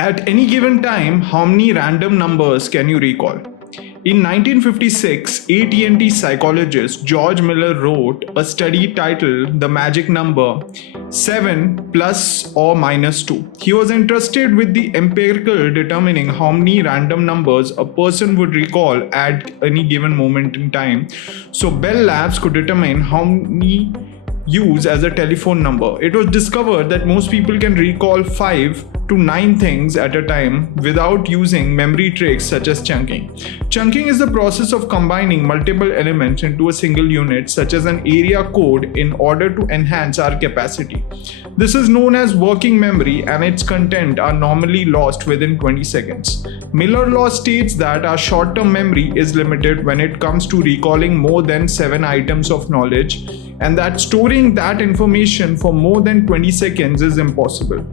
At any given time, how many random numbers can you recall? In 1956, AT&T psychologist George Miller wrote a study titled The Magic Number 7 plus or minus 2. He was interested with the empirical determining how many random numbers a person would recall at any given moment in time. So Bell Labs could determine how many use as a telephone number. It was discovered that most people can recall 5 to 9 things at a time without using memory tricks such as chunking. Chunking is the process of combining multiple elements into a single unit, such as an area code, in order to enhance our capacity. This is known as working memory, and its content are normally lost within 20 seconds. Miller law states that our short-term memory is limited when it comes to recalling more than 7 items of knowledge, and that storing that information for more than 20 seconds is impossible.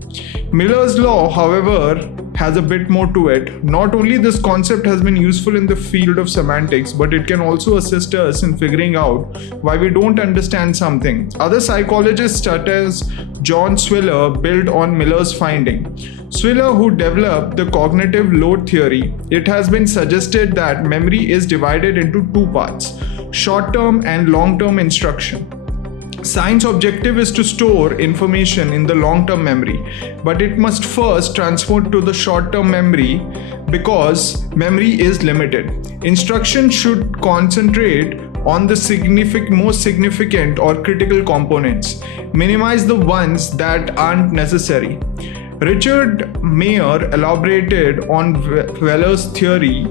Miller's law, however, has a bit more to it. Not only this concept has been useful in the field of semantics, but it can also assist us in figuring out why we don't understand something. Other psychologists such as John Swiller build on Miller's finding. Swiller, who developed the cognitive load theory, it has been suggested that memory is divided into 2 parts: short-term and long-term instruction. Science objective is to store information in the long-term memory, but it must first transport to the short-term memory because memory is limited. Instruction should concentrate on the most significant or critical components, minimize the ones that aren't necessary. Richard Mayer elaborated on Weller's theory.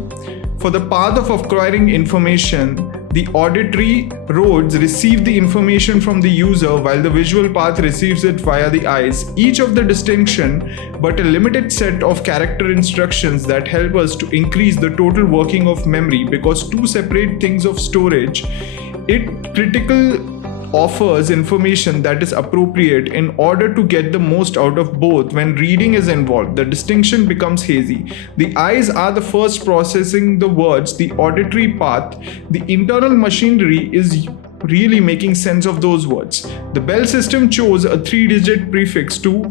For the path of acquiring information, the auditory roads receive the information from the user while the visual path receives it via the eyes. Each of the distinction but a limited set of character instructions that help us to increase the total working of memory, because 2 separate things of storage. It critical offers information that is appropriate in order to get the most out of both. When reading is involved, the distinction becomes hazy. The eyes are the first processing the words, the auditory path, the internal machinery is really making sense of those words. The Bell system chose a 3-digit prefix to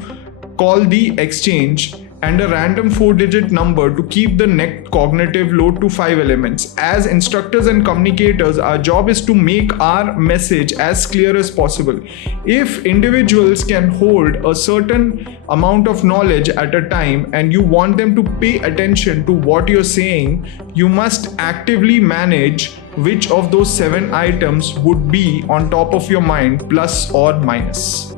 call the exchange and a random 4-digit number to keep the net cognitive load to 5 elements. As instructors and communicators, our job is to make our message as clear as possible. If individuals can hold a certain amount of knowledge at a time and you want them to pay attention to what you're saying, you must actively manage which of those 7 items would be on top of your mind, plus or minus.